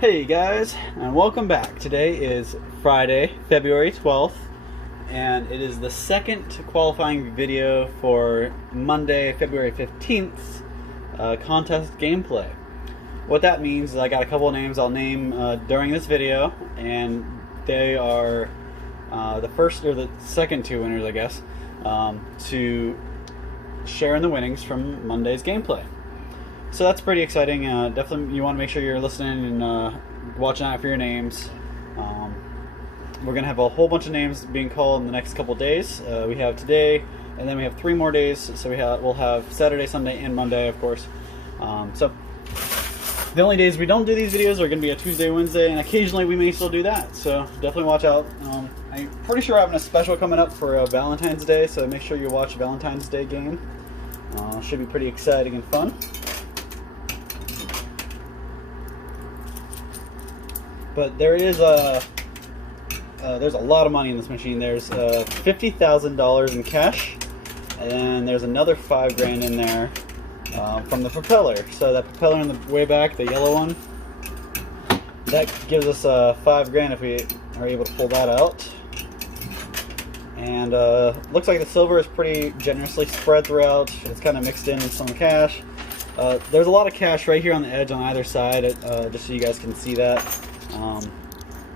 Hey guys, and welcome back. Today is Friday, February 12th, and it is the second qualifying video for Monday, February 15th contest gameplay. What that means is I got a couple of names I'll name during this video, and they are the first or the second two winners, I guess, to share in the winnings from Monday's gameplay. So that's pretty exciting. Definitely, you want to make sure you're listening and watching out for your names. We're going to have a whole bunch of names being called in the next couple days. We have today, and then we have 3 more days. So we'll have Saturday, Sunday, and Monday, of course. So the only days we don't do these videos are going to be a Tuesday, Wednesday, and occasionally we may still do that. So definitely watch out. I'm pretty sure we're having a special coming up for Valentine's Day, so make sure you watch Valentine's Day game. Should be pretty exciting and fun. But there is there's a lot of money in this machine. There's $50,000 in cash, and there's another $5,000 in there from the propeller. So that propeller in the way back, the yellow one, that gives us $5,000 if we are able to pull that out. And looks like the silver is pretty generously spread throughout. It's kind of mixed in with some cash. There's a lot of cash right here on the edge on either side, just so you guys can see that.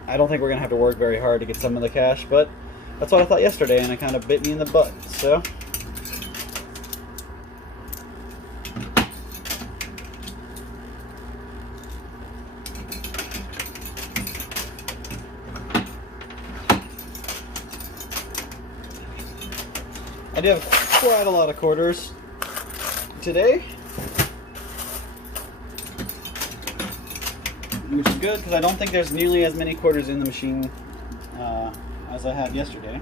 I don't think we're going to have to work very hard to get some of the cash, but that's what I thought yesterday, and it kind of bit me in the butt. So I do have quite a lot of quarters today, which is good because I don't think there's nearly as many quarters in the machine as I had yesterday.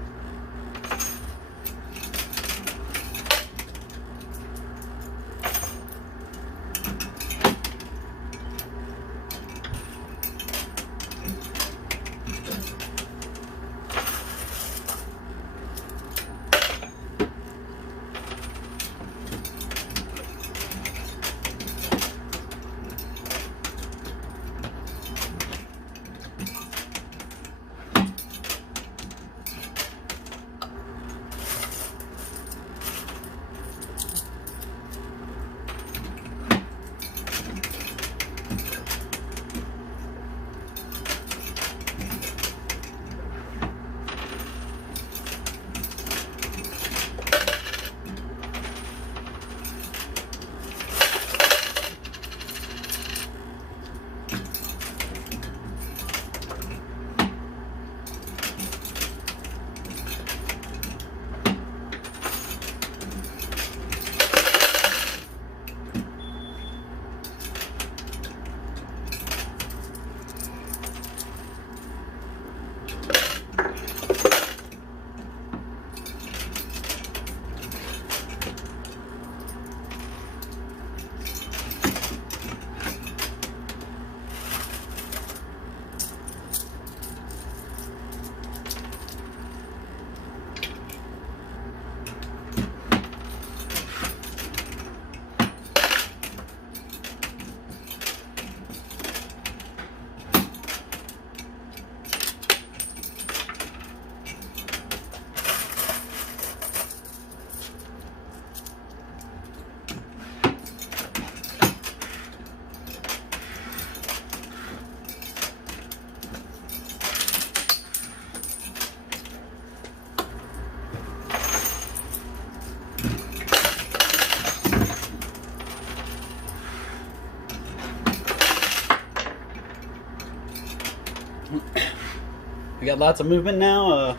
We got lots of movement now.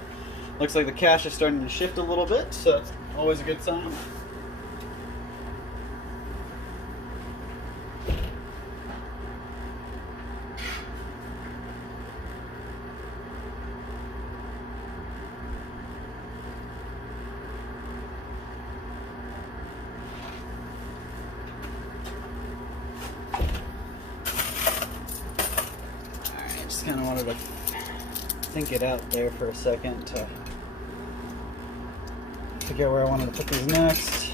Looks like the cash is starting to shift a little bit, so that's always a good sign. Alright, just kind of wanted to think it out there for a second to figure out where I wanted to put these next.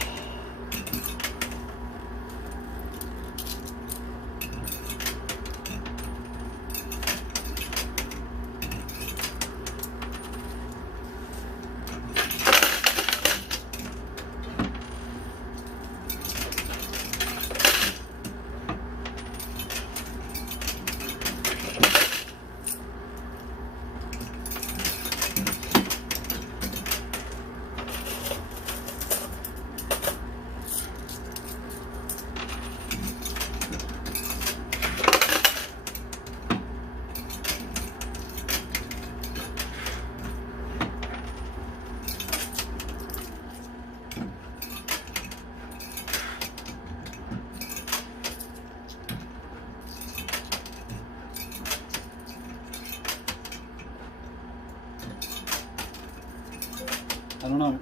I don't know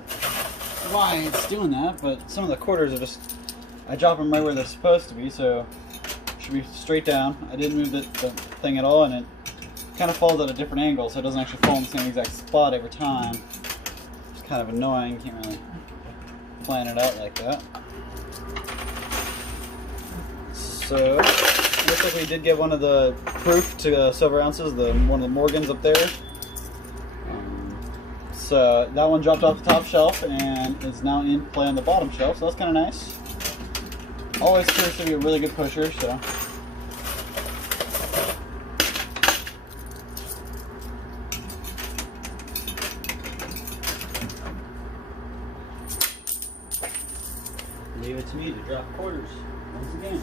why it's doing that, but some of the quarters are just, I drop them right where they're supposed to be, so it should be straight down. I didn't move the thing at all, and it kind of falls at a different angle, so it doesn't actually fall in the same exact spot every time. It's kind of annoying. You can't really plan it out like that. So, looks like we did get one of the proof to silver ounces, one of the Morgans up there. So that one dropped off the top shelf and is now in play on the bottom shelf, so that's kind of nice. Always proves to be a really good pusher, so. Leave it to me to drop quarters once again.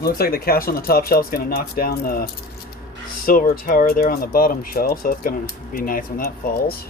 Looks like the cast on the top shelf is going to knock down the silver tower there on the bottom shelf, so that's going to be nice when that falls.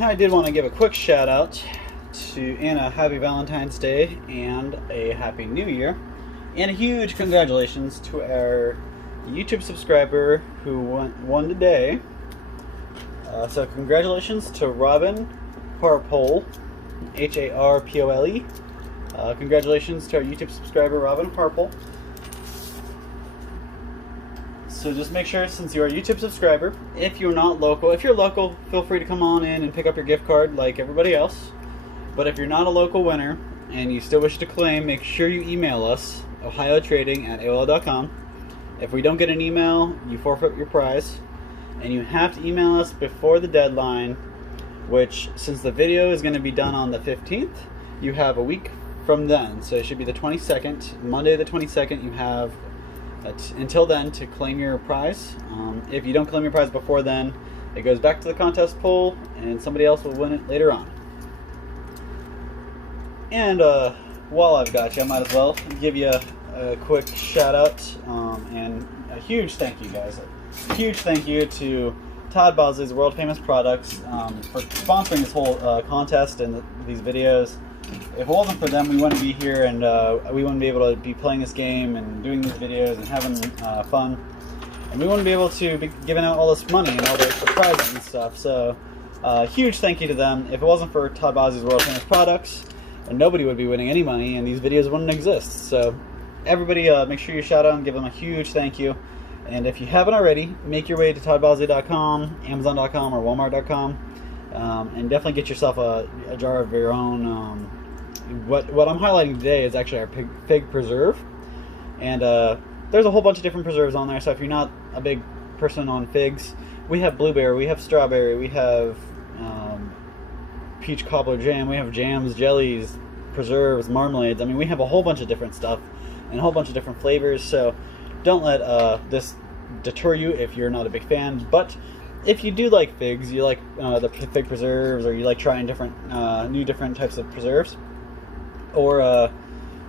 I did want to give a quick shout out to Anna, happy Valentine's Day and a happy New Year, and a huge congratulations to our YouTube subscriber who won today. So congratulations to Robin Harpole, Harpole. Congratulations to our YouTube subscriber Robin Harpole. So just make sure, since you're a YouTube subscriber, if you're not local, if you're local, feel free to come on in and pick up your gift card like everybody else. But if you're not a local winner and you still wish to claim, make sure you email us, ohiotrading@aol.com. If we don't get an email, you forfeit your prize. And you have to email us before the deadline, which, since the video is going to be done on the 15th, you have a week from then. So it should be the 22nd, Monday the 22nd, you have until then to claim your prize. If you don't claim your prize before then, it goes back to the contest pool and somebody else will win it later on. And while I've got you, I might as well give you a quick shout out and a huge thank you, guys. A huge thank you to Todd Bosley's World Famous Products for sponsoring this whole contest and these videos. If it wasn't for them, we wouldn't be here, and we wouldn't be able to be playing this game and doing these videos and having fun. And we wouldn't be able to be giving out all this money and all the prizes and stuff. So, huge thank you to them. If it wasn't for Todd Bosley's World Famous Products, nobody would be winning any money, and these videos wouldn't exist. So, everybody, make sure you shout out and give them a huge thank you. And if you haven't already, make your way to toddbosley.com, amazon.com, or walmart.com, and definitely get yourself a jar of your own. What I'm highlighting today is actually our fig preserve, and there's a whole bunch of different preserves on there. So if you're not a big person on figs, we have blueberry, we have strawberry, we have peach cobbler jam, we have jams, jellies, preserves, marmalades. I mean, we have a whole bunch of different stuff and a whole bunch of different flavors. So don't let this deter you if you're not a big fan. But if you do like figs, you like the fig preserves, or you like trying different different types of preserves, or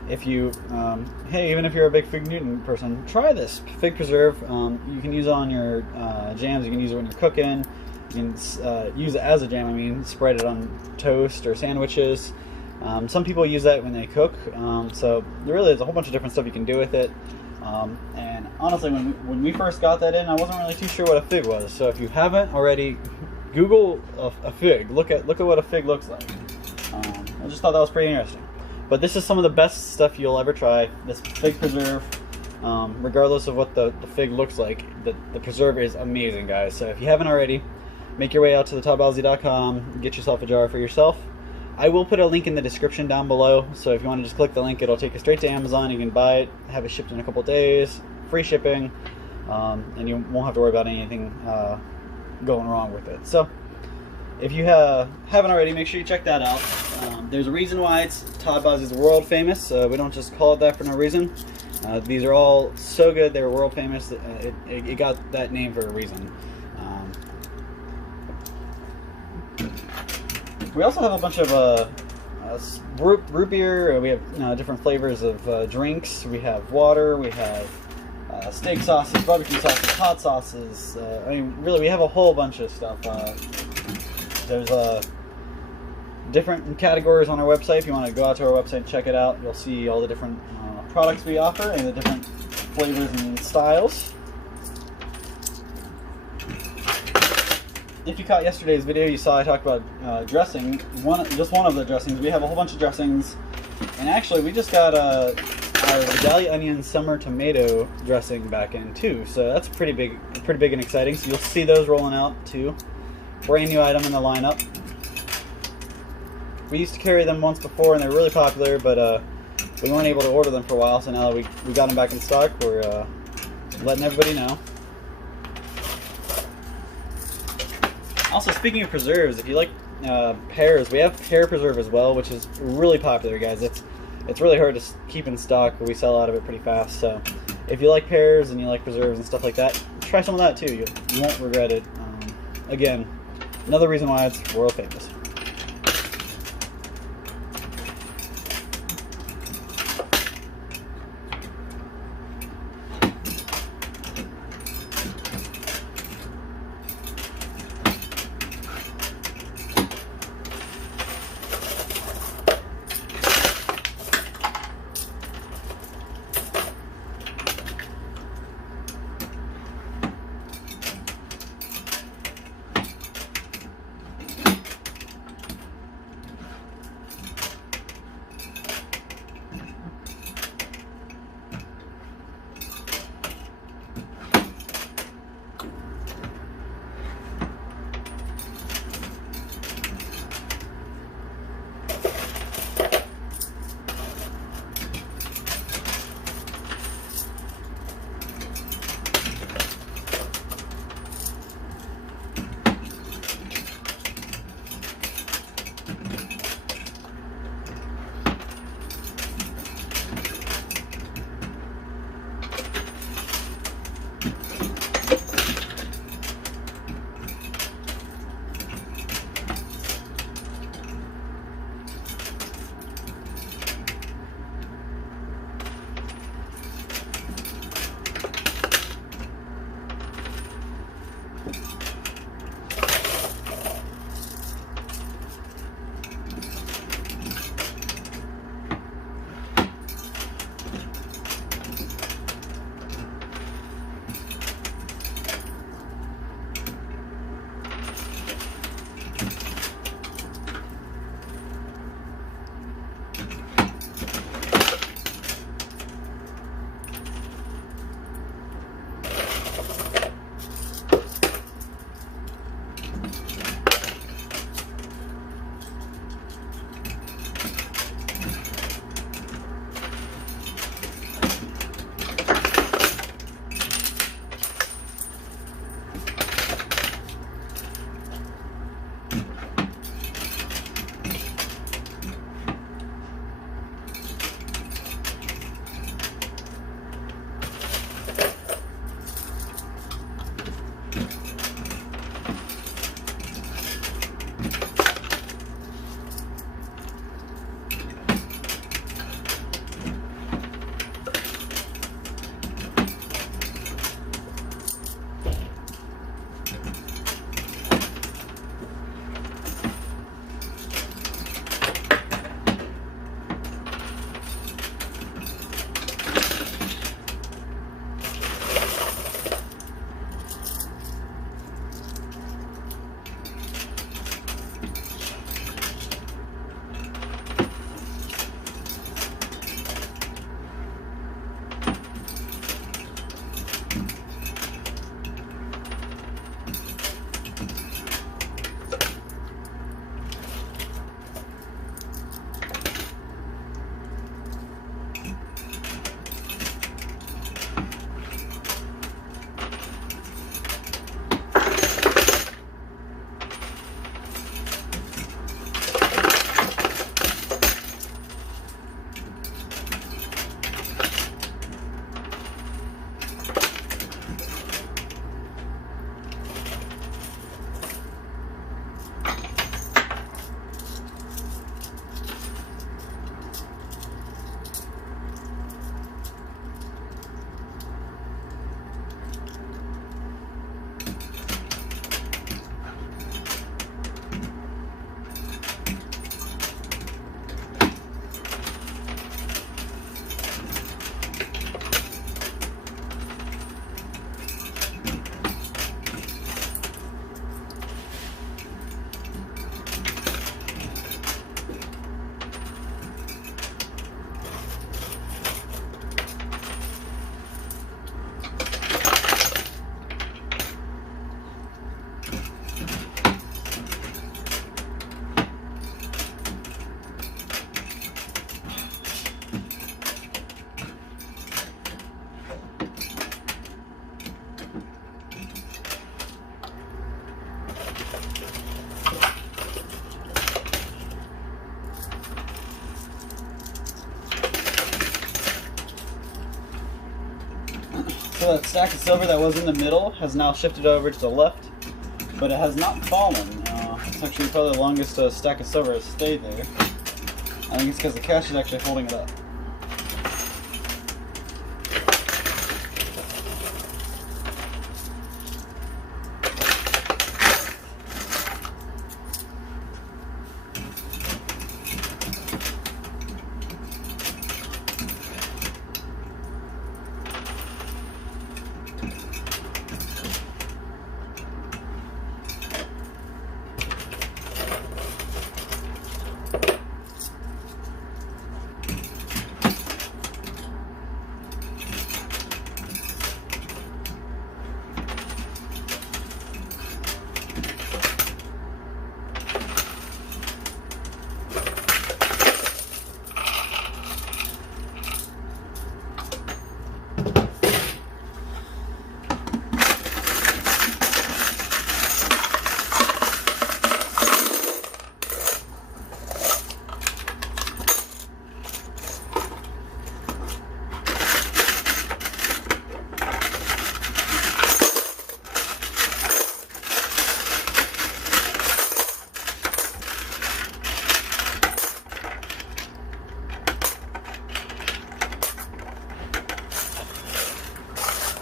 if you hey, even if you're a big Fig Newton person, try this fig preserve. You can use it on your jams. You can use it when you're cooking. You can use it as a jam. I mean, spread it on toast or sandwiches. Some people use that when they cook. So really, there's a whole bunch of different stuff you can do with it. And honestly, when we first got that in, I wasn't really too sure what a fig was. So if you haven't already, Google a fig. Look at what a fig looks like. I just thought that was pretty interesting. But this is some of the best stuff you'll ever try. This fig preserve, regardless of what the fig looks like, the preserve is amazing, guys. So if you haven't already, make your way out to the toddbosley.com, get yourself a jar for yourself. I will put a link in the description down below, so if you want to just click the link, it'll take you straight to Amazon. You can buy it, have it shipped in a couple days, free shipping, and you won't have to worry about anything going wrong with it. So if you haven't already, make sure you check that out. There's a reason why it's Todd Bosley's World Famous. We don't just call it that for no reason. These are all so good, they're world famous. It got that name for a reason. We also have a bunch of root beer. We have different flavors of drinks. We have water. We have steak sauces, barbecue sauces, hot sauces. I mean, really, we have a whole bunch of stuff. There's different categories on our website. If you want to go out to our website and check it out, you'll see all the different products we offer and the different flavors and styles. If you caught yesterday's video, you saw I talked about dressing. Just one of the dressings. We have a whole bunch of dressings, and actually, we just got our Vidalia onion summer tomato dressing back in too. So that's pretty big and exciting. So you'll see those rolling out too. Brand new item in the lineup. We used to carry them once before, and they're really popular, but we weren't able to order them for a while. So now that we got them back in stock, we're letting everybody know. Also, speaking of preserves, if you like pears, we have pear preserve as well, which is really popular, guys. It's really hard to keep in stock, but we sell out of it pretty fast. So if you like pears and you like preserves and stuff like that, try some of that too. You won't regret it. Again, another reason why it's world famous. So that stack of silver that was in the middle has now shifted over to the left, but it has not fallen. It's actually probably the longest stack of silver has stayed there. I think it's because the cash is actually holding it up.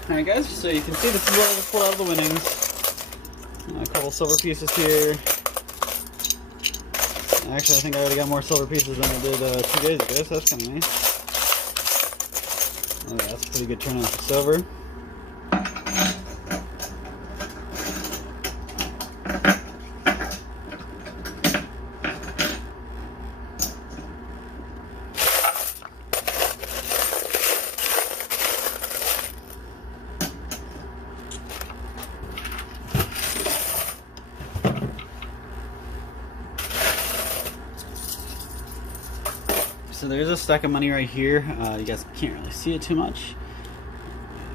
Alright guys, so you can see this is what I just pulled out of the winnings. A couple silver pieces here. Actually, I think I already got more silver pieces than I did 2 days ago, so that's kind of nice. Oh, yeah, that's a pretty good turnout for silver. So there's a stack of money right here. You guys can't really see it too much.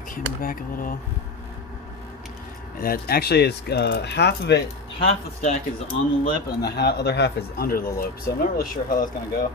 Camera back a little. That actually is half of it. Half the stack is on the lip, and the other half is under the lip. So I'm not really sure how that's gonna go.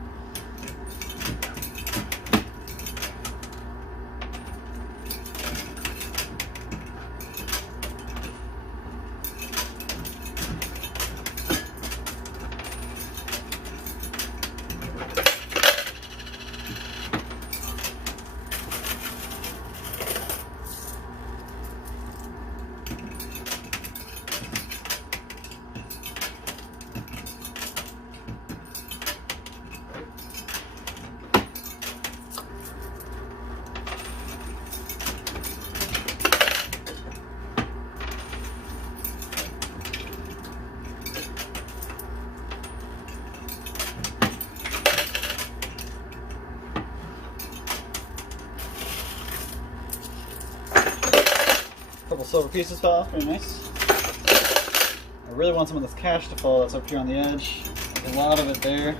Couple silver pieces fell off, pretty nice. I really want some of this cash to fall that's up here on the edge. There's a lot of it there.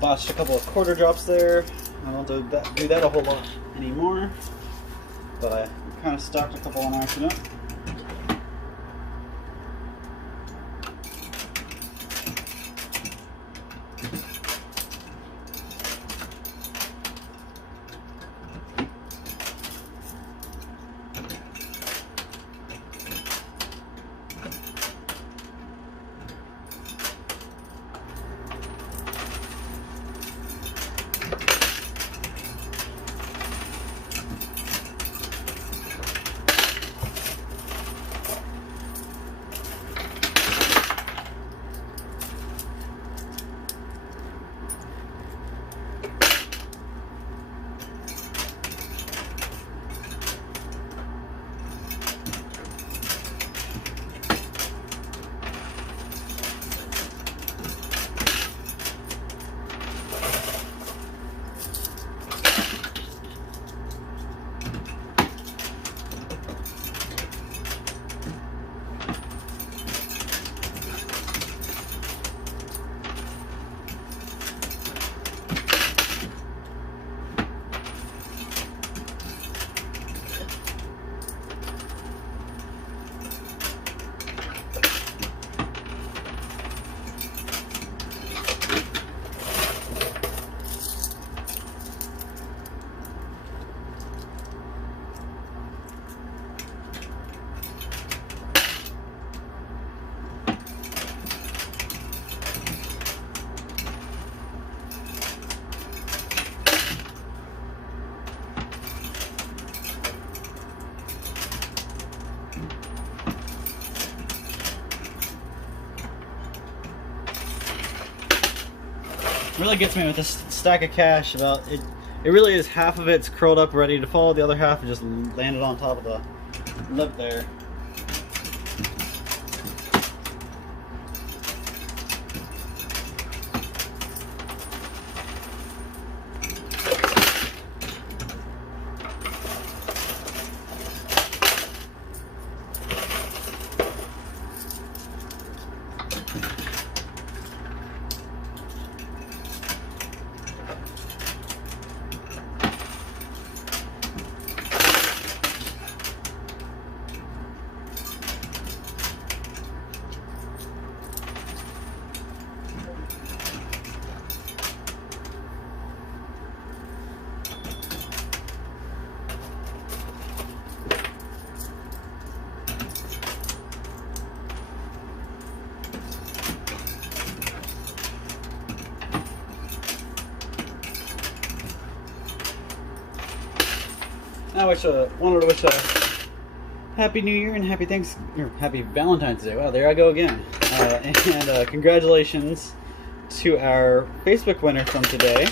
botched a couple of quarter drops there. I don't do that a whole lot anymore, but I kind of stocked a couple on accident. Really gets me with this stack of cash about it. It really is half of it's curled up ready to fall, the other half just landed on top of the lip there. I wanted to wish a Happy New Year and Happy Valentine's Day. Wow, there I go again. And congratulations to our Facebook winner from today,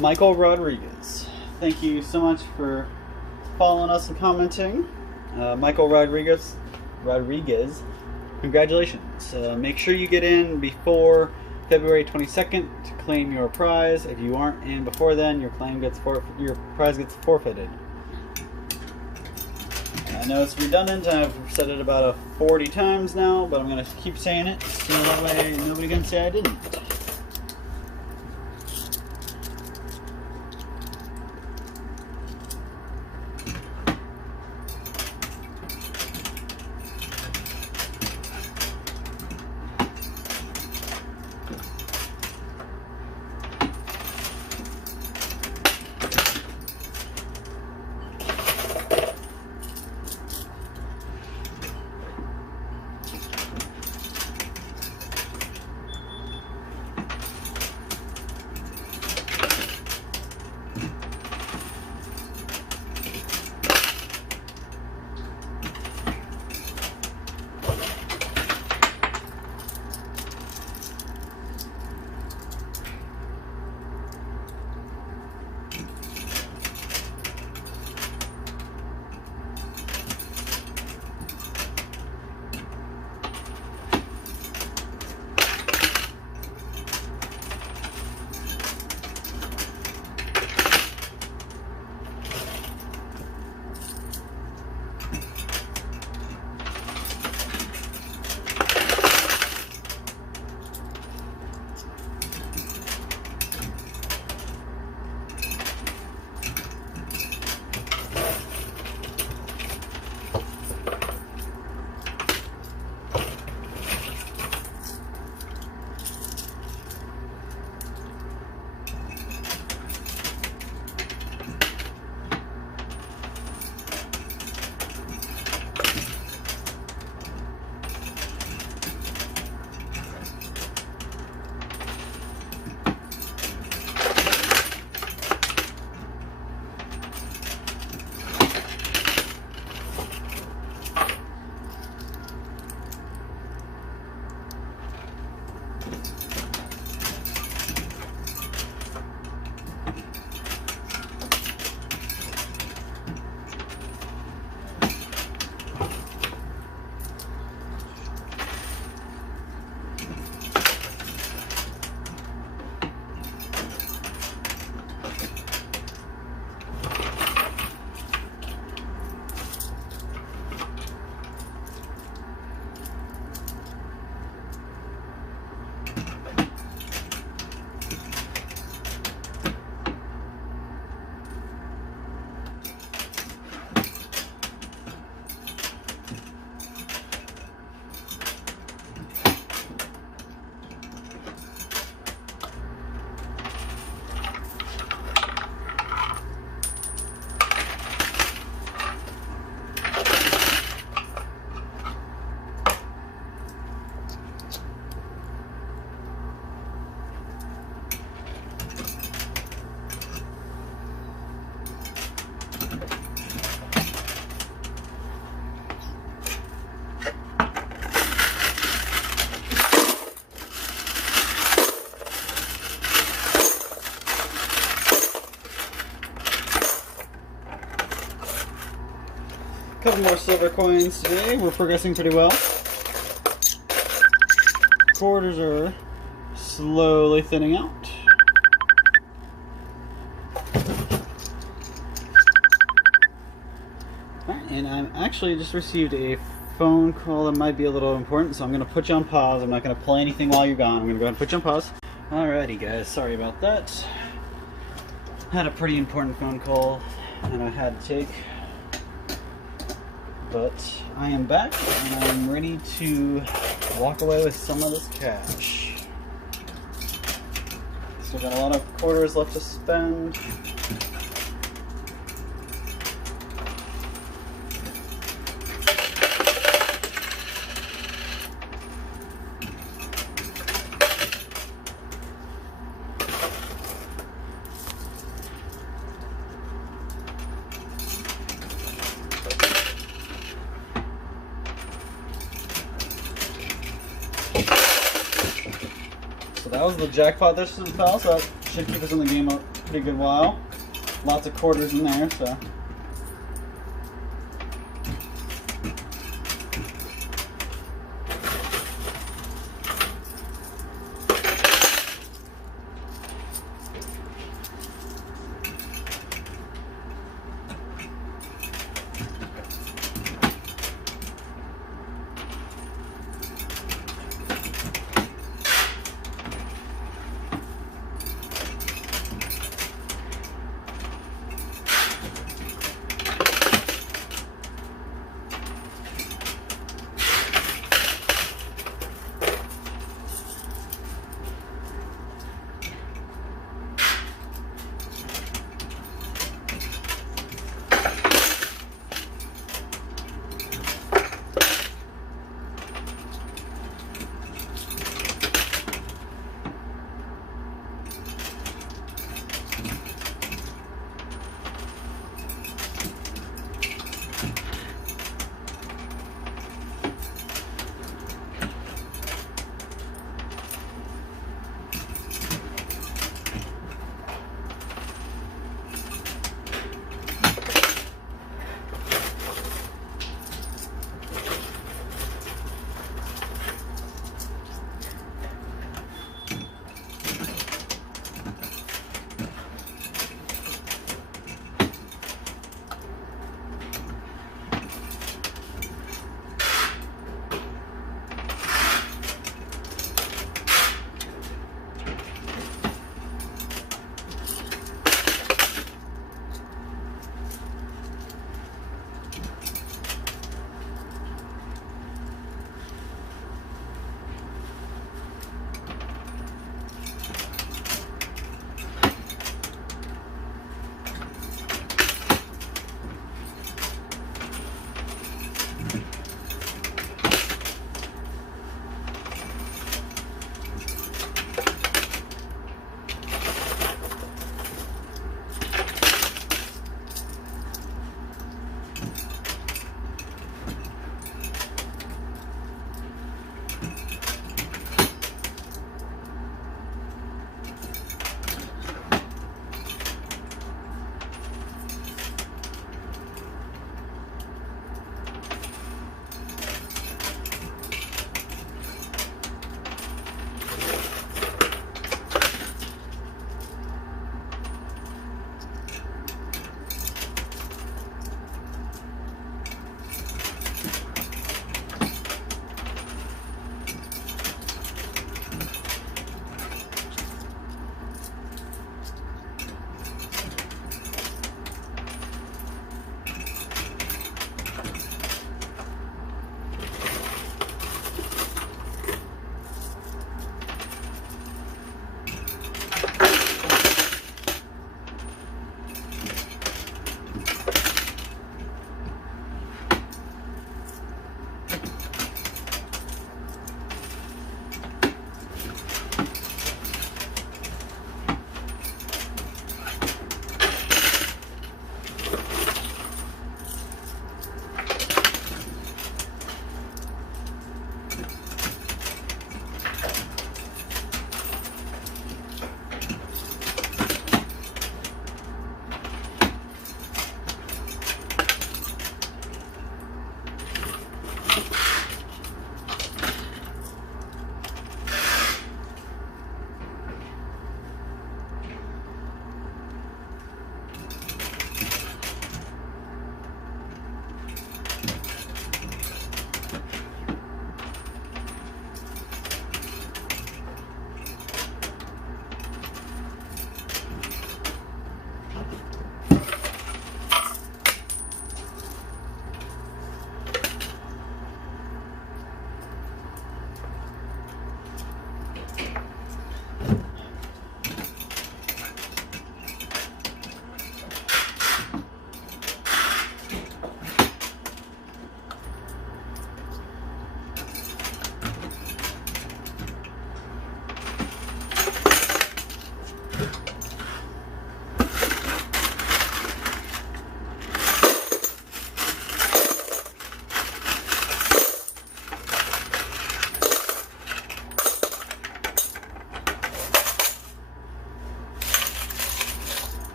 Michael Rodriguez. Thank you so much for following us and commenting. Michael Rodriguez, congratulations. Make sure you get in before February 22nd to claim your prize. If you aren't in before then, your prize gets forfeited. I know it's redundant. I've said it about 40 times now, but I'm going to keep saying it so that way nobody can say I didn't. Couple more silver coins today. We're progressing pretty well. Quarters are slowly thinning out. Alright, and I'm actually just received a phone call that might be a little important, so I'm going to put you on pause. I'm not going to play anything while you're gone. I'm going to go ahead and put you on pause. Alrighty guys, sorry about that. Had a pretty important phone call and I had to take. But I am back and I'm ready to walk away with some of this cash. Still got a lot of quarters left to spend. So that was the jackpot dish fell, so that should keep us in the game a pretty good while. Lots of quarters in there, so.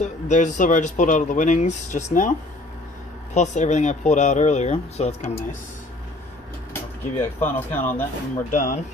So there's the silver I just pulled out of the winnings just now, plus everything I pulled out earlier, so that's kind of nice. I'll give you a final count on that when we're done.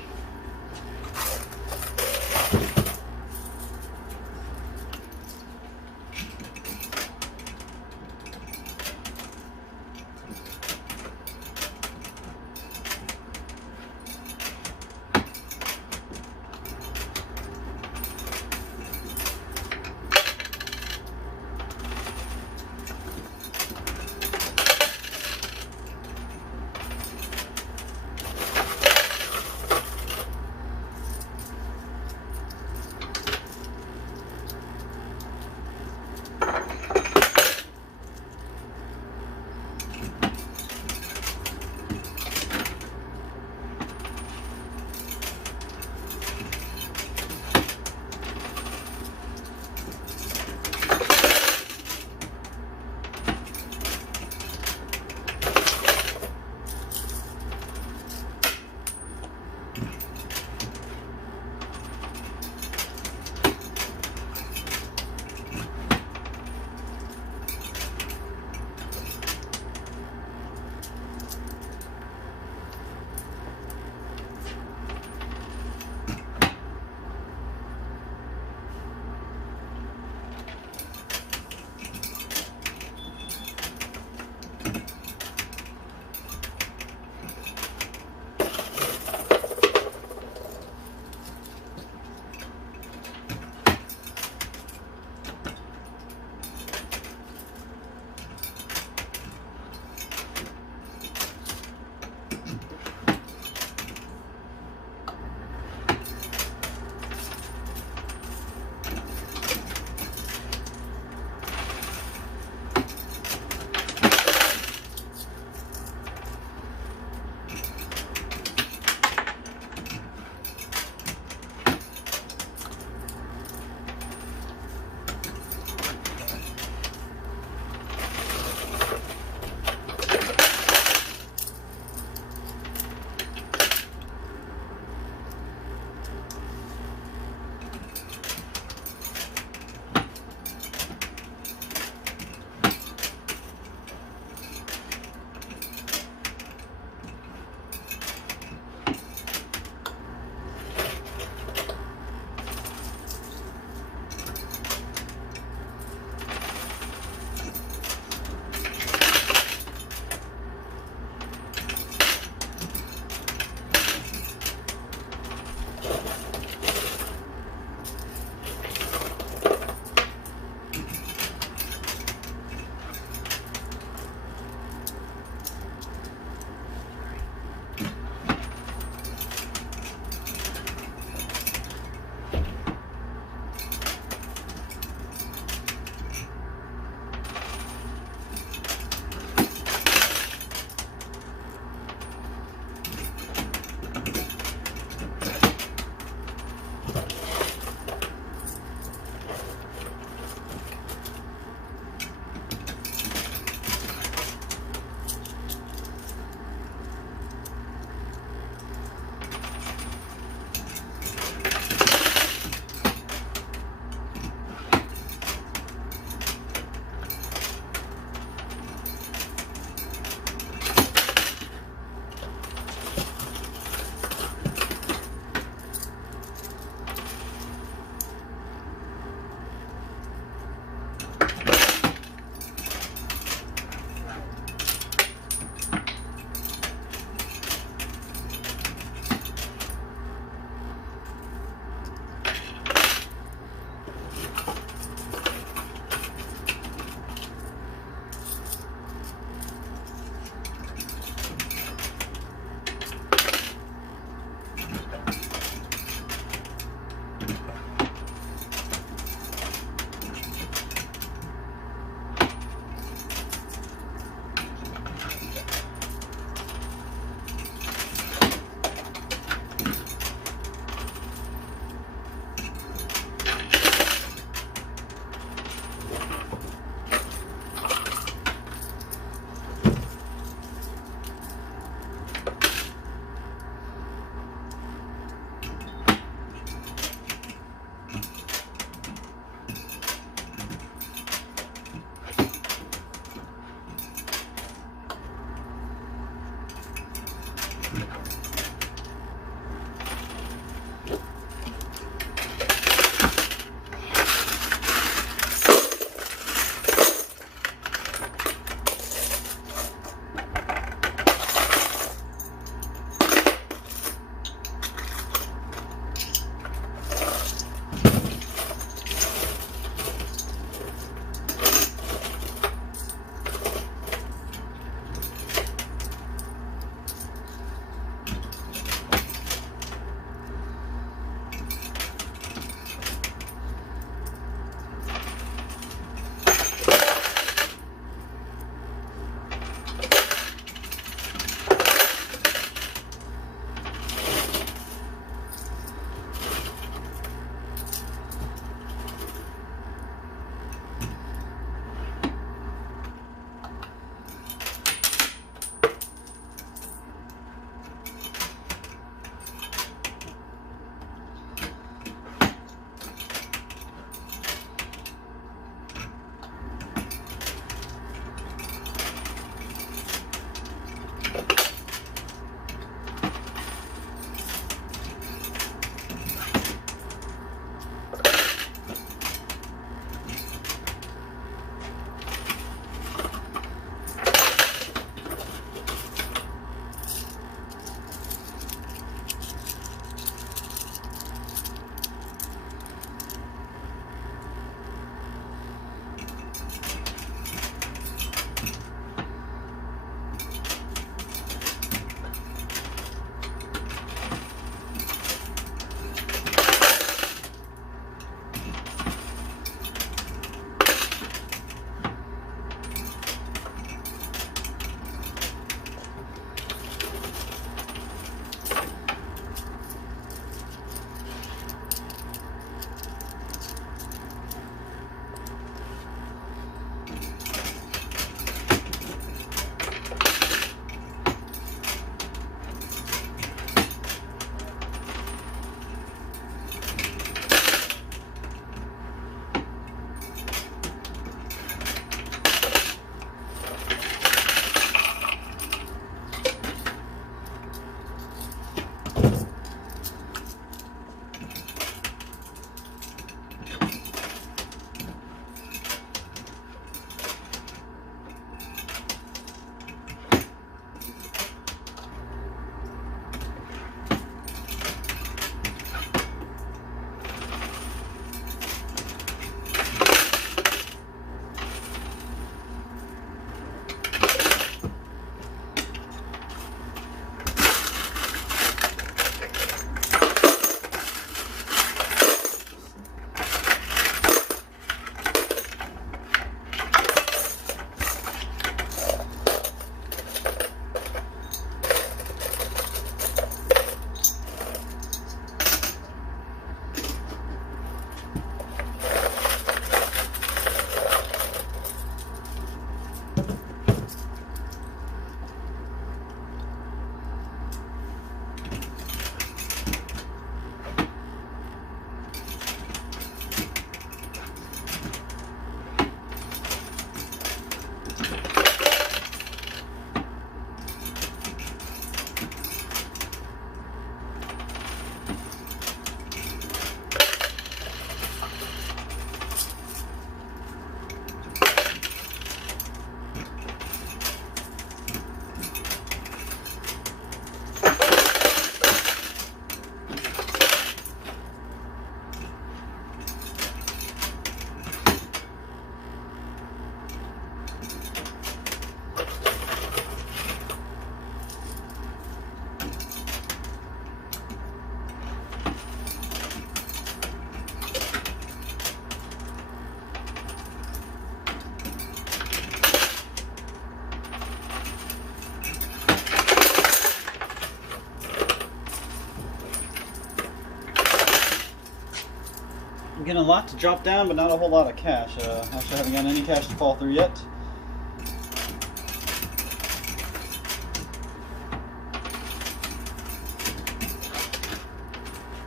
getting a lot to drop down, but not a whole lot of cash. Actually, haven't gotten any cash to fall through yet.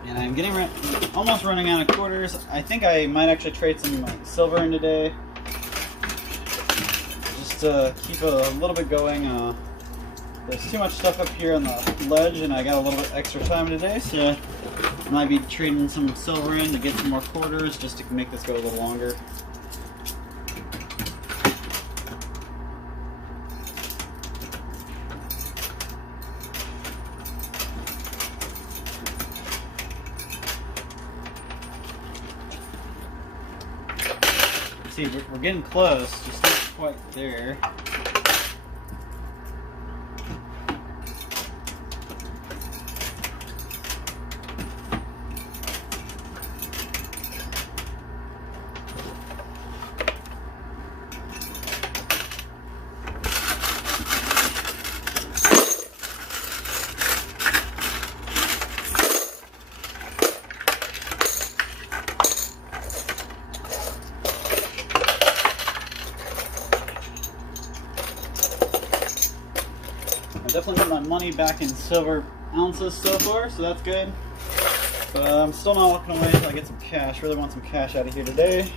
And I'm getting almost running out of quarters. I think I might actually trade some silver in today, just to keep a little bit going. There's too much stuff up here on the ledge, and I got a little bit extra time today, so I might be trading some silver in to get some more quarters, just to make this go a little longer. See, we're getting close, just not quite there. I definitely got my money back in silver ounces so far, so that's good. But I'm still not walking away until I get some cash. Really want some cash out of here today.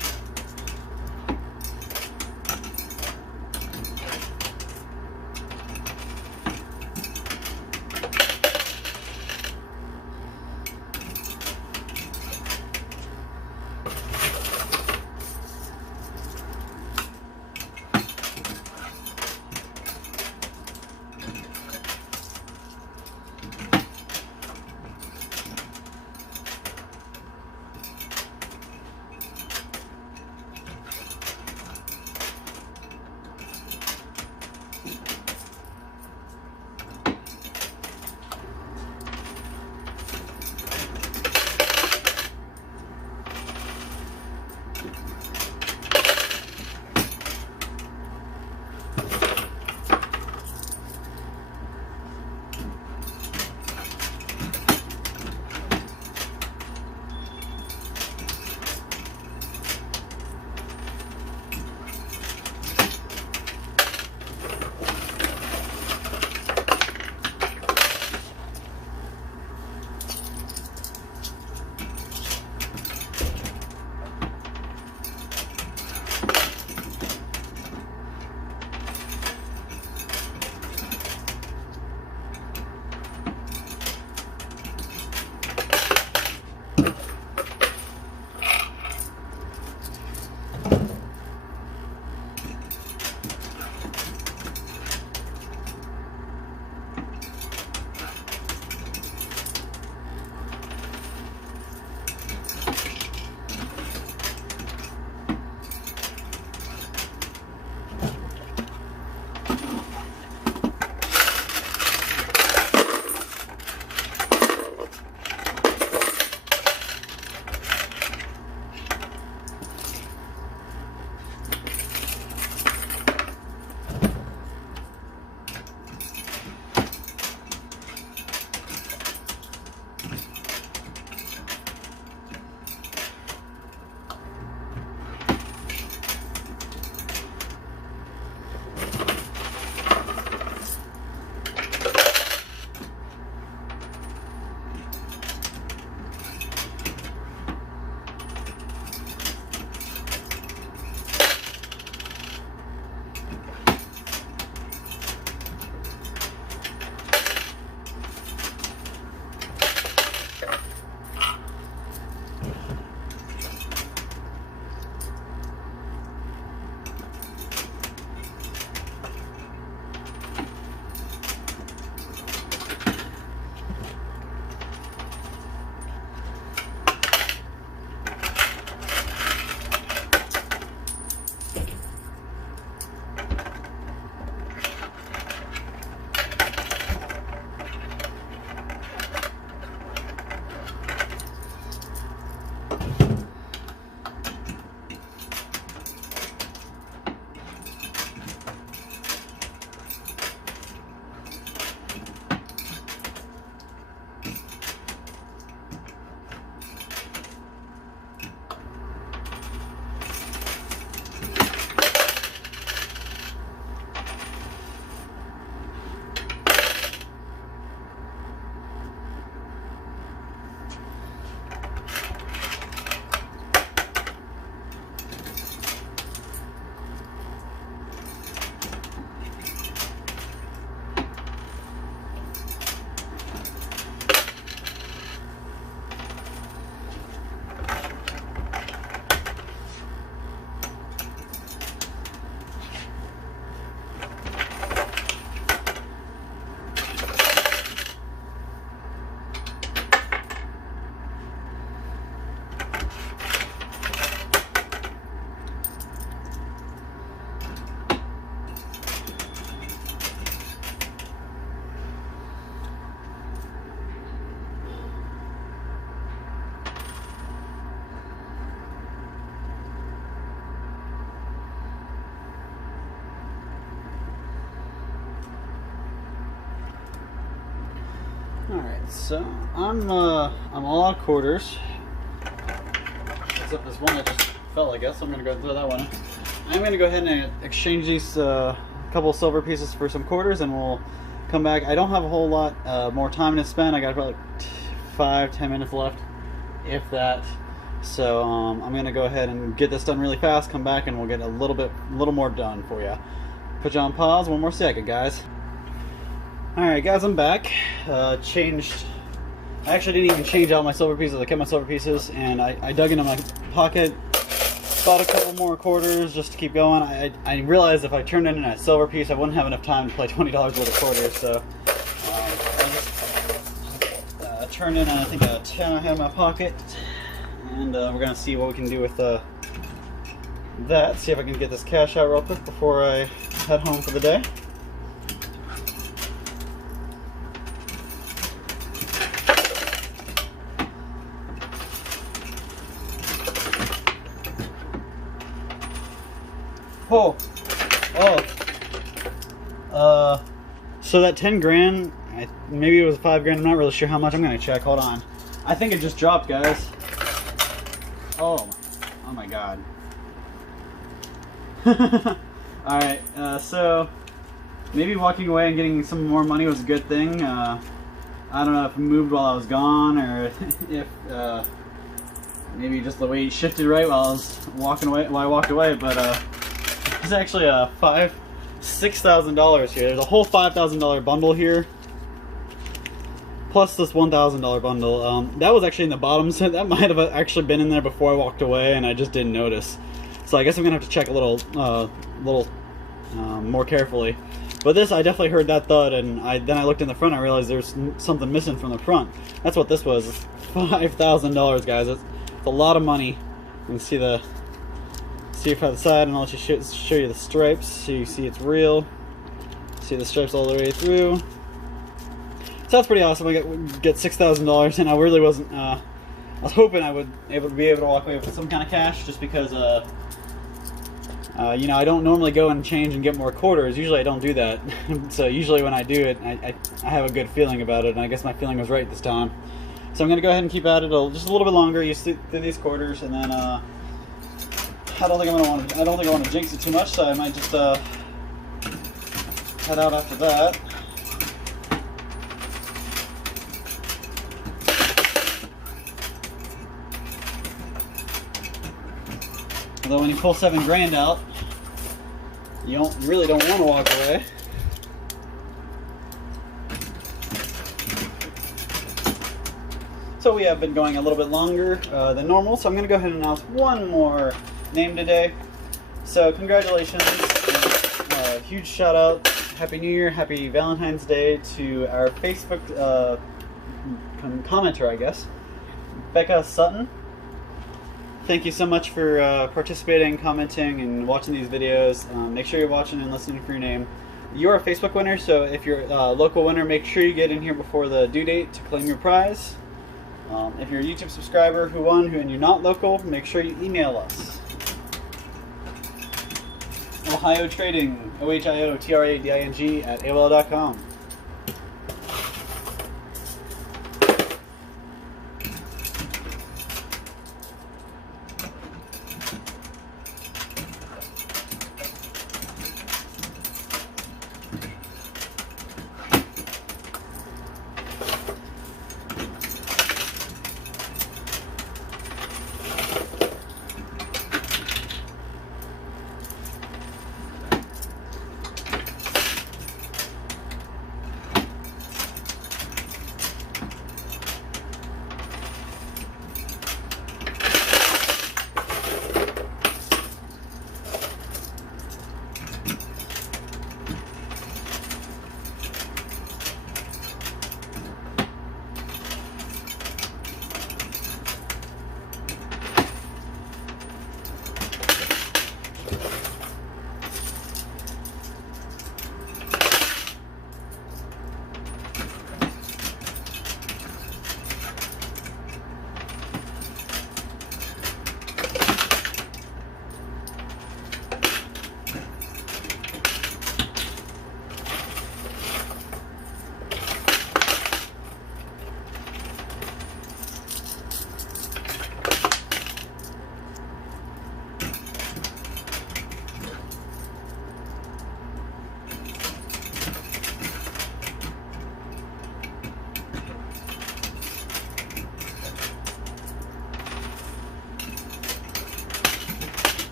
So I'm all out of quarters. Except this one that just fell, I guess. So I'm gonna go throw that one in. I'm gonna go ahead and exchange these couple of silver pieces for some quarters, and we'll come back. I don't have a whole lot more time to spend. I got probably 5-10 minutes left, if that. So I'm gonna go ahead and get this done really fast. Come back and we'll get a little more done for you. Put you on pause 1 more second, guys. All right, guys, I'm back. Changed. I actually didn't even change out my silver pieces. I kept my silver pieces, and I dug into my pocket. Bought a couple more quarters just to keep going. I realized if I turned in a silver piece, I wouldn't have enough time to play $20 worth of quarters. So I just turned in, I think, a 10 I had in my pocket, and we're gonna see what we can do with that. See if I can get this cash out real quick before I head home for the day. So that 10 grand, maybe it was 5 grand, I'm not really sure how much. I'm gonna check, hold on. I think it just dropped, guys. Oh my god. Alright, so maybe walking away and getting some more money was a good thing. I don't know if it moved while I was gone, or if maybe just the way it shifted right while I was walking away, while I walked away, but there's actually a $6,000 here. There's a whole $5,000 bundle here, plus this $1,000 bundle. That was actually in the bottom, so that might have actually been in there before I walked away, and I just didn't notice. So I guess I'm gonna have to check a little more carefully. But this, I definitely heard that thud, and then I looked in the front. I realized there's something missing from the front. That's what this was. It's $5,000, guys. It's a lot of money. You can see the. See it from the side, and I'll just show you the stripes so you see it's real. See the stripes all the way through. So that's pretty awesome. I get $6,000, and I really wasn't. I was hoping I would be able to walk away with some kind of cash, just because you know, I don't normally go and change and get more quarters. Usually I don't do that. So usually when I do it, I have a good feeling about it, and I guess my feeling was right this time. So I'm gonna go ahead and keep at it just a little bit longer. You see through these quarters, and then I don't think I want to jinx it too much, so I might just head out after that. Although when you pull 7 grand out, you really don't want to walk away. So we have been going a little bit longer than normal, so I'm going to go ahead and announce one more name today. So congratulations, huge shout out, Happy New Year, Happy Valentine's Day to our Facebook commenter, I guess, Becca Sutton. Thank you so much for participating, commenting, and watching these videos. Make sure you're watching and listening for your name. You're a Facebook winner, so if you're a local winner, make sure you get in here before the due date to claim your prize. If you're a YouTube subscriber who won and you're not local, make sure you email us. Ohio Trading, OHIOTRADING at AOL.com.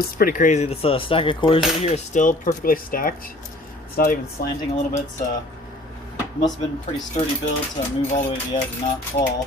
This is pretty crazy. This stack of quarters over here is still perfectly stacked. It's not even slanting a little bit, so it must have been a pretty sturdy build to move all the way to the edge and not fall.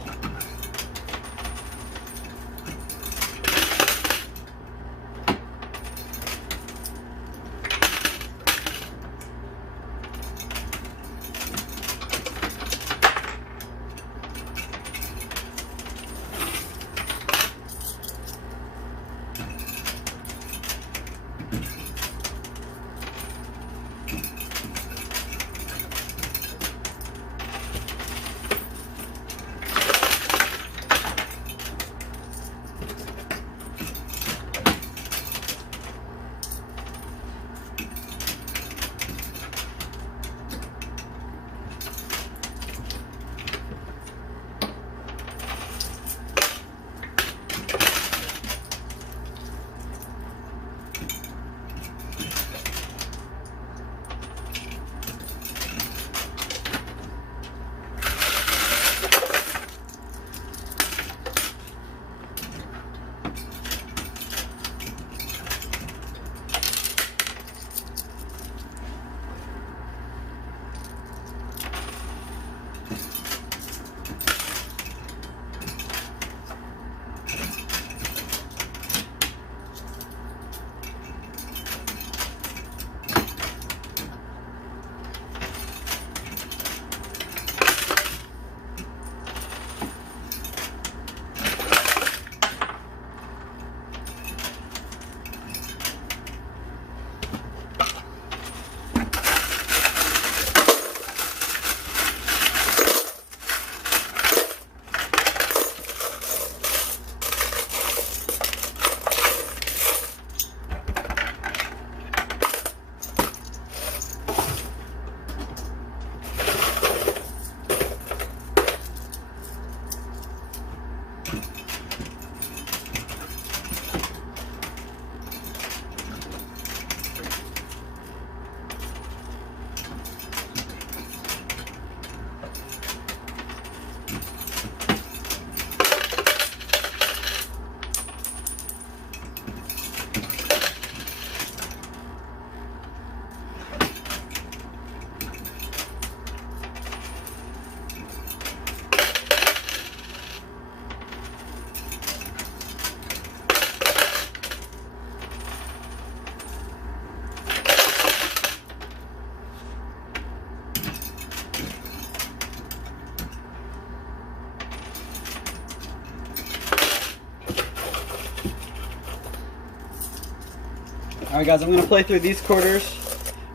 Alright guys, I'm going to play through these quarters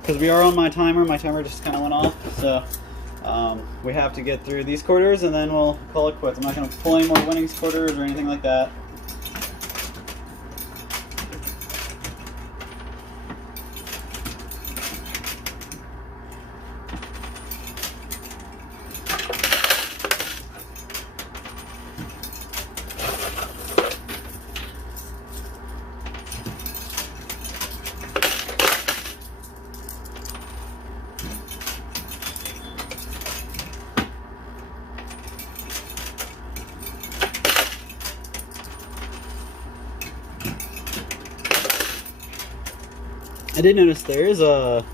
because we are on my timer. My timer just kind of went off, so we have to get through these quarters and then we'll call it quits. I'm not going to pull any more winnings quarters or anything like that. I did notice there is a,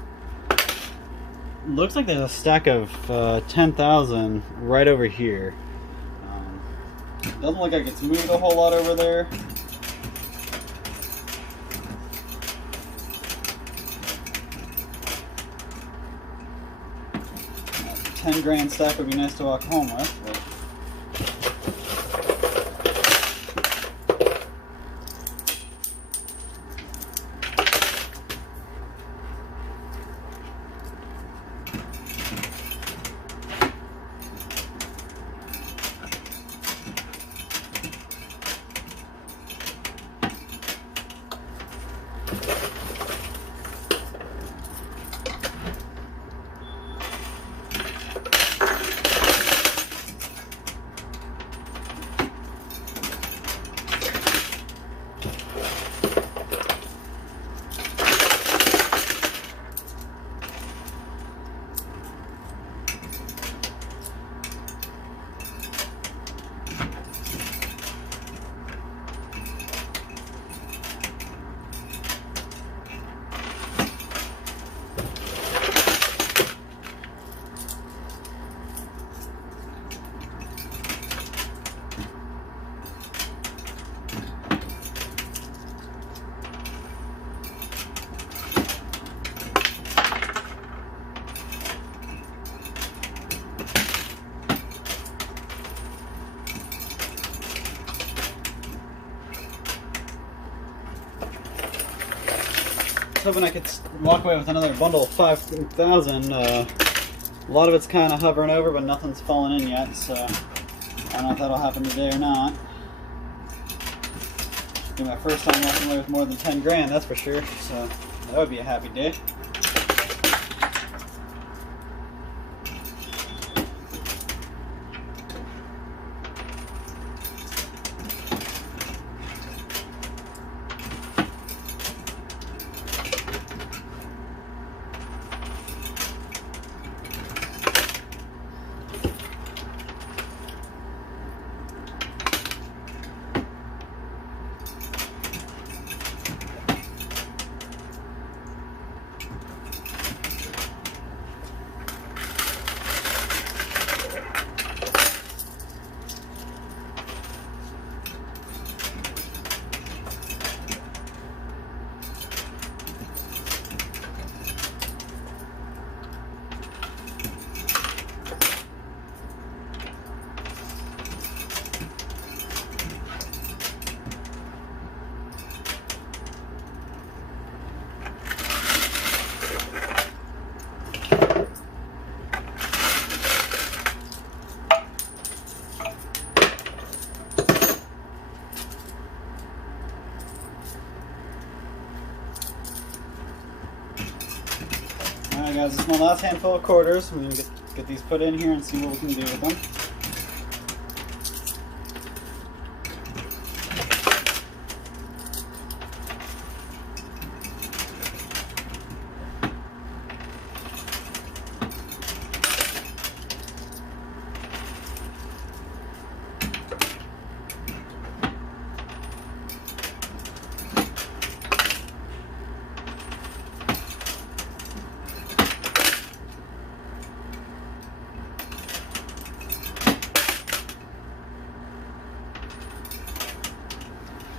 looks like there's a stack of 10,000 right over here. Doesn't look like it's moved a whole lot over there. A 10 grand stack would be nice to walk home with. But hoping I could walk away with another bundle of 5,000. A lot of it's kind of hovering over, but nothing's fallen in yet, so I don't know if that'll happen today or not. It'll be my first time walking away with more than 10 grand, that's for sure, so that would be a happy day. Alright guys, this is my last handful of quarters. We're going to get these put in here and see what we can do with them.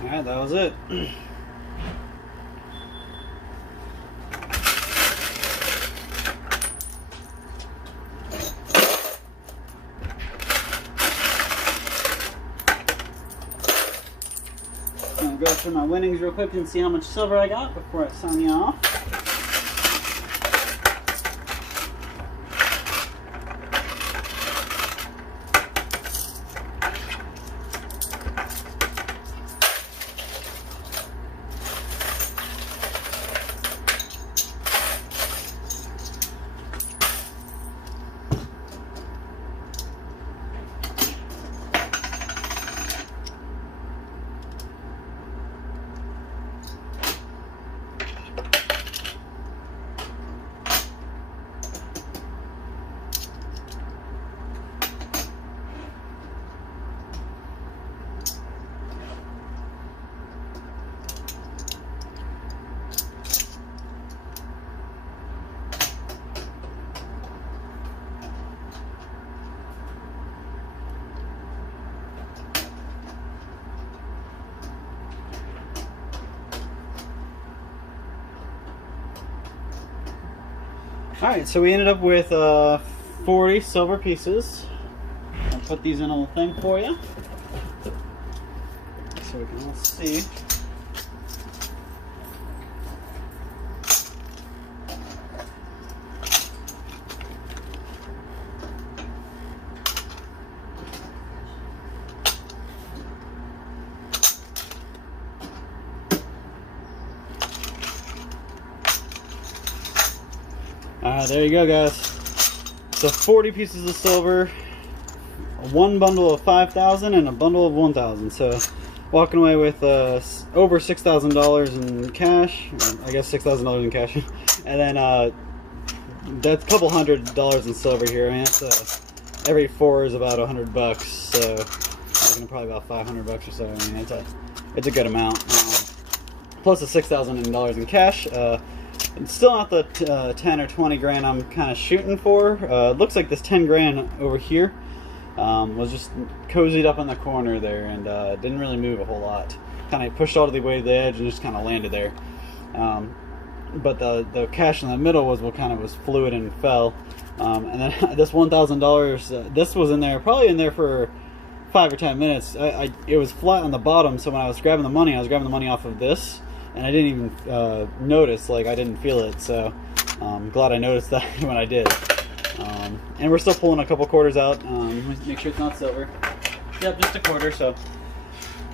Alright, that was it. I'm going to go through my winnings real quick and see how much silver I got before I sign you off. Alright, so we ended up with 40 silver pieces. I'll put these in a little thing for you so we can all see. There you go, guys. So 40 pieces of silver, one bundle of 5,000 and a bundle of 1,000. So walking away with over $6,000 in cash. I guess $6,000 in cash, and then that's a couple $100 in silver here. I mean, that's every 4 is about $100 bucks. So I'm looking probably about $500 or so. I mean, it's a good amount. Plus the $6,000 in cash. It's still not the 10 or 20 grand I'm kind of shooting for. It looks like this 10 grand over here was just cozied up in the corner there and didn't really move a whole lot. Kind of pushed all the way to the edge and just kind of landed there. But the cash in the middle was what kind of was fluid and fell. And then this $1,000, this was in there, probably in there for 5 or 10 minutes. It was flat on the bottom, so when I was grabbing the money, I was grabbing the money off of this. and I didn't even notice, like I didn't feel it, so I'm glad I noticed that when I did. And we're still pulling a couple quarters out. Make sure it's not silver. Yep, just a quarter. So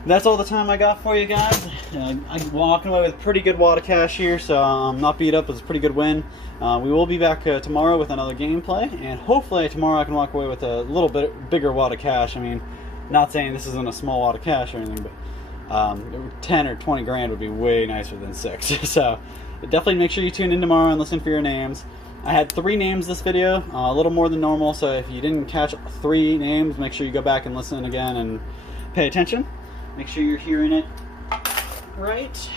that's all the time I got for you guys. I'm walking away with pretty good wad of cash here, so I'm not beat up. It's a pretty good win. We will be back tomorrow with another gameplay, and hopefully tomorrow I can walk away with a little bit bigger wad of cash. I mean, not saying this isn't a small wad of cash or anything, but 10 or 20 grand would be way nicer than 6. So definitely make sure you tune in tomorrow and listen for your names. I had 3 names this video, a little more than normal, so if you didn't catch 3 names, make sure you go back and listen again and pay attention. Make sure you're hearing it right.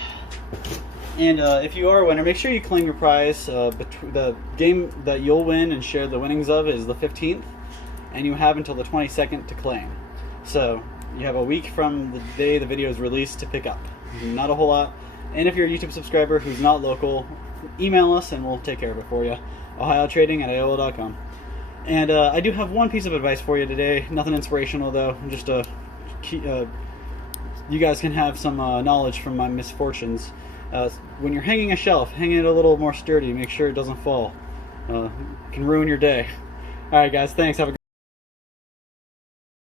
And if you are a winner, make sure you claim your prize. The game that you'll win and share the winnings of is the 15th, and you have until the 22nd to claim. So you have a week from the day the video is released to pick up. Not a whole lot. And if you're a YouTube subscriber who's not local, email us and we'll take care of it for you. OhioTrading@AOL.com. And I do have one piece of advice for you today. Nothing inspirational though. Just you guys can have some knowledge from my misfortunes. When you're hanging a shelf, hang it a little more sturdy. Make sure it doesn't fall. It can ruin your day. All right, guys. Thanks. Have a